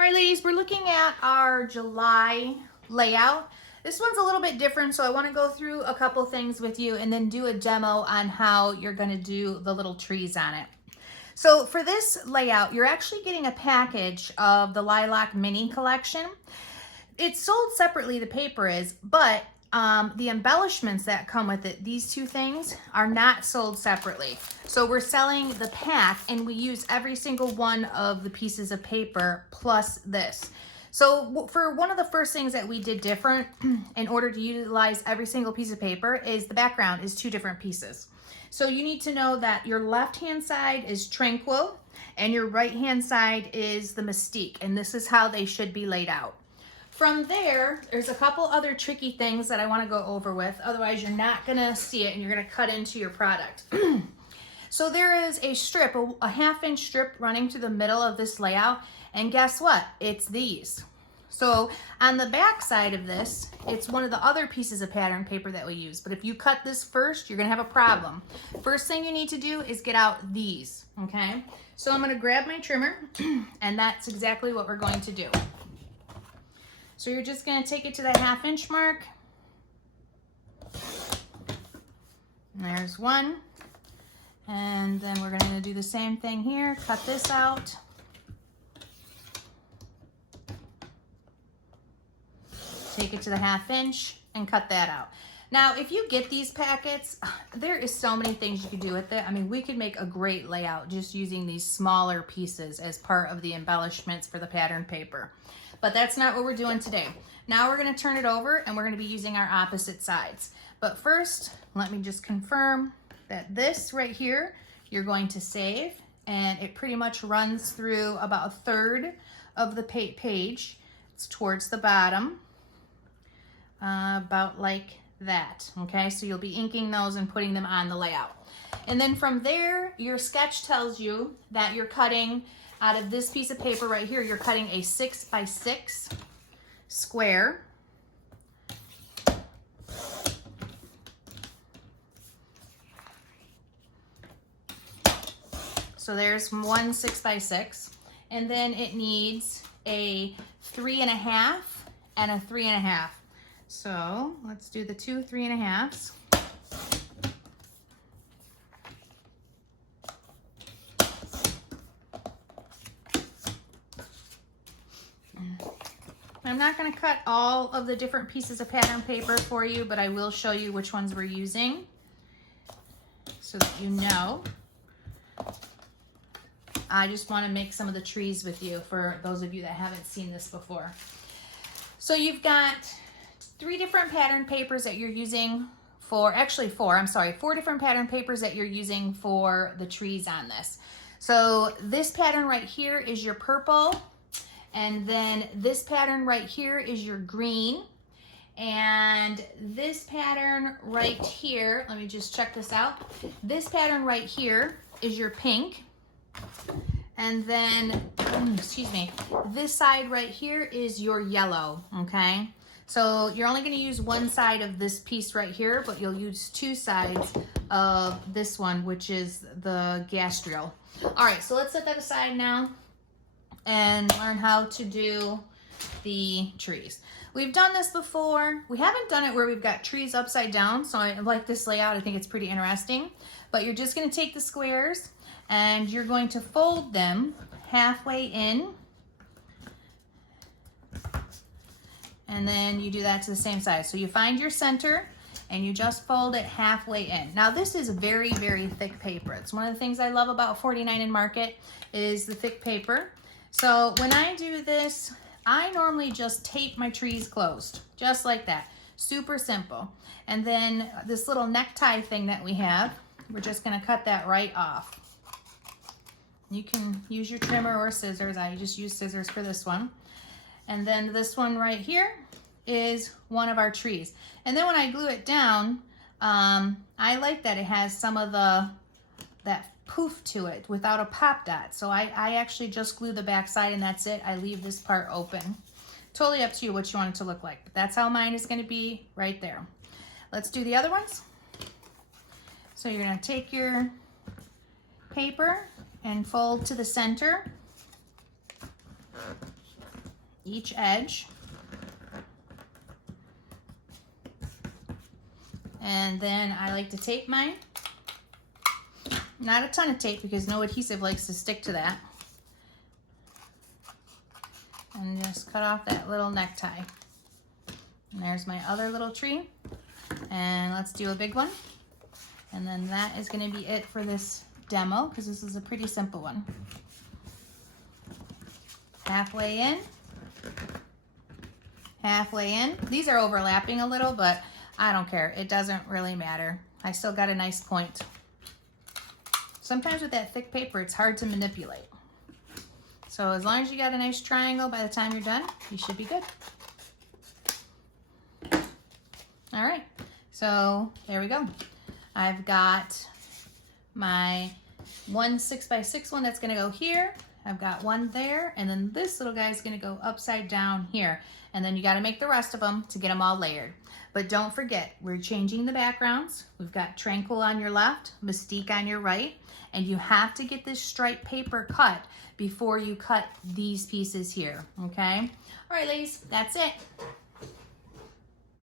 All right, ladies, we're looking at our July layout. This one's a little bit different, so I want to go through a couple things with you and then do a demo on how you're going to do the little trees on it. So for this layout, you're actually getting a package of the Lilac Mini Collection. It's sold separately, the paper is, but the embellishments that come with it, these two things, are not sold separately. So we're selling the pack, and we use every single one of the pieces of paper plus this. So for one of the first things that we did different in order to utilize every single piece of paper is the background is two different pieces. So you need to know that your left-hand side is Tranquil and your right-hand side is the Mystique, and this is how they should be laid out. From there, there's a couple other tricky things that I want to go over with. Otherwise, you're not going to see it and you're going to cut into your product. So there is a strip, a half-inch strip running through the middle of this layout. And guess what? It's these. So on the back side of this, it's one of the other pieces of pattern paper that we use. But if you cut this first, you're going to have a problem. First thing you need to do is get out these, okay? So I'm going to grab my trimmer, and that's exactly what we're going to do. So you're just going to take it to the half-inch mark. And there's one. And then we're going to do the same thing here. Cut this out. Take it to the half-inch and cut that out. Now, if you get these packets, there is so many things you could do with it. I mean, we could make a great layout just using these smaller pieces as part of the embellishments for the pattern paper. But that's not what we're doing today. Now we're going to turn it over and we're going to be using our opposite sides. But first, let me just confirm that this right here, you're going to save, and it pretty much runs through about a third of the page. It's towards the bottom, about like that. Okay, so you'll be inking those and putting them on the layout. And then from there, your sketch tells you that you're cutting out of this piece of paper right here, you're cutting a 6x6 square. So there's one 6x6. And then it needs a 3.5 and a 3.5. So let's do the two 3.5s. I'm not going to cut all of the different pieces of pattern paper for you, but I will show you which ones we're using so that you know. I just want to make some of the trees with you for those of you that haven't seen this before. So you've got four different pattern papers that you're using for the trees on this. So this pattern right here is your purple. And then this pattern right here is your green. And this pattern right here, let me just check this out. This pattern right here is your pink. And then, excuse me, this side right here is your yellow, okay? So you're only gonna use one side of this piece right here, but you'll use two sides of this one, which is the gas drill. All right, so let's set that aside now and learn how to do the trees. We've done this before. We haven't done it where we've got trees upside down, so I like this layout. I think it's pretty interesting. But you're just gonna take the squares and you're going to fold them halfway in. And then you do that to the same side. So you find your center and you just fold it halfway in. Now this is very, very thick paper. It's one of the things I love about 49 in Market is the thick paper. So when I do this, I normally just tape my trees closed, just like that. Super simple. And then this little necktie thing that we have, we're just gonna cut that right off. You can use your trimmer or scissors. I just use scissors for this one. And then this one right here is one of our trees. And then when I glue it down, I like that it has some of that poof to it without a pop dot. So I actually just glue the back side and that's it. I leave this part open. Totally up to you what you want it to look like. But that's how mine is going to be right there. Let's do the other ones. So you're going to take your paper and fold to the center. each edge. And then I like to tape mine. Not a ton of tape because no adhesive likes to stick to that. And just cut off that little necktie. And there's my other little tree. And let's do a big one. And then that is going to be it for this demo because this is a pretty simple one. Halfway in. Halfway in. These are overlapping a little, but I don't care. It doesn't really matter. I still got a nice point. Sometimes with that thick paper, it's hard to manipulate. So as long as you got a nice triangle by the time you're done, you should be good. All right, so there we go. I've got my 1 6x6 one that's gonna go here. I've got one there, and then this little guy is gonna go upside down here. And then you gotta make the rest of them to get them all layered. But don't forget, we're changing the backgrounds. We've got Tranquil on your left, Mystique on your right, and you have to get this striped paper cut before you cut these pieces here, okay? All right, ladies, that's it.